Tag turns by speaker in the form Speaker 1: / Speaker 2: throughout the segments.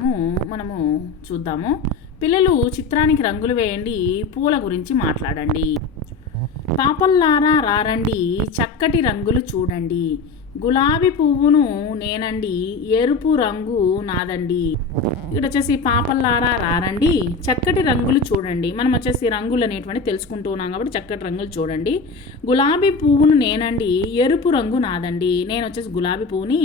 Speaker 1: చిత్రము మనము చూద్దాము. పిల్లలు చిత్రానికి రంగులు వేయండి పూల గురించి మాట్లాడండి. పాపల్లారా రారండి చక్కటి రంగులు చూడండి. గులాబీ పువ్వును నేనండి ఎరుపు రంగు నాదండి. ఇక్కడ వచ్చేసి పాపల్లారా రారండి చక్కటి రంగులు చూడండి. మనం వచ్చేసి రంగులు అనేటువంటి తెలుసుకుంటూ ఉన్నాం కాబట్టి చక్కటి రంగులు చూడండి. గులాబీ పువ్వును నేనండి ఎరుపు రంగు నాదండి. నేను వచ్చేసి గులాబీ పువ్వుని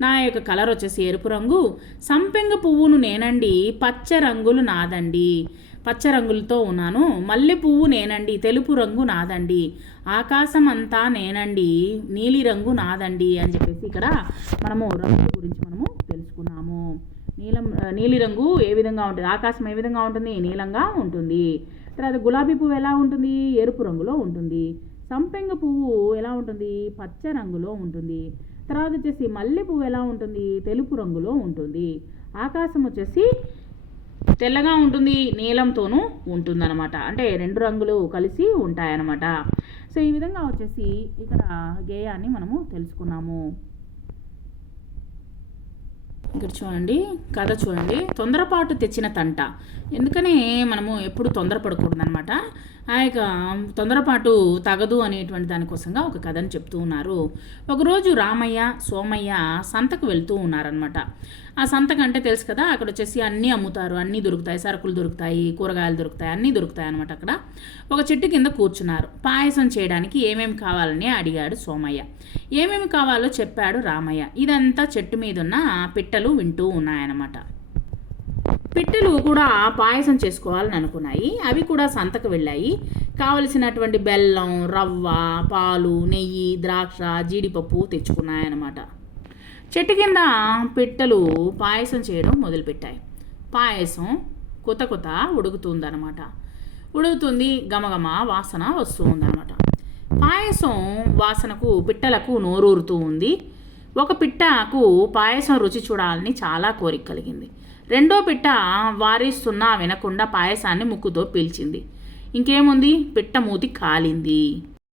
Speaker 1: నా యొక్క కలర్ వచ్చేసి ఎరుపు రంగు. సంపెంగ పువ్వును నేనండి పచ్చ రంగులు నాదండి. పచ్చ రంగులతో ఉన్నాను. మల్లె పువ్వు నేనండి తెలుపు రంగు నాదండి. ఆకాశం అంతా నేనండి నీలి రంగు నాదండి అని చెప్పేసి ఇక్కడ మనము రంగుల గురించి మనము తెలుసుకున్నాము. నీలం నీలి రంగు ఏ విధంగా ఉంటుంది? ఆకాశం ఏ విధంగా ఉంటుంది? నీలంగా ఉంటుంది. తర్వాత గులాబీ పువ్వు ఎలా ఉంటుంది? ఎరుపు రంగులో ఉంటుంది. సంపెంగ పువ్వు ఎలా ఉంటుంది? పచ్చ రంగులో ఉంటుంది. తర్వాత వచ్చేసి మల్లె పువ్వు ఎలా ఉంటుంది? తెలుపు రంగులో ఉంటుంది. ఆకాశం వచ్చేసి తెల్లగా ఉంటుంది నీలంతోనూ ఉంటుందన్నమాట. అంటే రెండు రంగులు కలిసి ఉంటాయన్నమాట. సో ఈ విధంగా వచ్చేసి ఇక్కడ గేయాన్ని మనము తెలుసుకున్నాము. ఇక్కడ చూడండి కథ చూడండి. తొందరపాటు తెచ్చిన తంట. ఎందుకని మనము ఎప్పుడు తొందరపడకూడదు అనమాట ఆ యొక్క తొందరపాటు తగదు అనేటువంటి దానికోసంగా ఒక కథను చెప్తూ ఉన్నారు. ఒకరోజు రామయ్య సోమయ్య సంతకు వెళ్తూ ఉన్నారనమాట ఆ సంతకు అంటే తెలుసు కదా అక్కడ వచ్చేసి అన్నీ అమ్ముతారు. అన్నీ దొరుకుతాయి. సరుకులు దొరుకుతాయి కూరగాయలు దొరుకుతాయి అన్నీ దొరుకుతాయి అనమాట అక్కడ. ఒక చెట్టు కింద కూర్చున్నారు. పాయసం చేయడానికి ఏమేమి కావాలని అడిగాడు సోమయ్య. ఏమేమి కావాలో చెప్పాడు రామయ్య. ఇదంతా చెట్టు మీద ఉన్న పిట్టలు వింటూ ఉన్నాయన్నమాట. పిట్టలు కూడా పాయసం చేసుకోవాలని అనుకున్నాయి. అవి కూడా సంతకు వెళ్ళాయి. కావలసినటువంటి బెల్లం రవ్వ పాలు నెయ్యి ద్రాక్ష జీడిపప్పు తెచ్చుకున్నాయన్నమాట. చెట్టు కింద పిట్టలు పాయసం చేయడం మొదలుపెట్టాయి. పాయసం కొత్త కొత్త ఉడుకుతుందన్నమాట. ఉడుకుతుంది గమగమ వాసన వస్తూ ఉందన్నమాట. పాయసం వాసనకు పిట్టలకు నోరూరుతూ ఉంది. ఒక పిట్టకు పాయసం రుచి చూడాలని చాలా కోరిక కలిగింది. రెండో పిట్ట వారిస్తున్నా వినకుండా పాయసాన్ని ముక్కుతో పీల్చింది. ఇంకేముంది? పిట్ట మూతి కాలింది.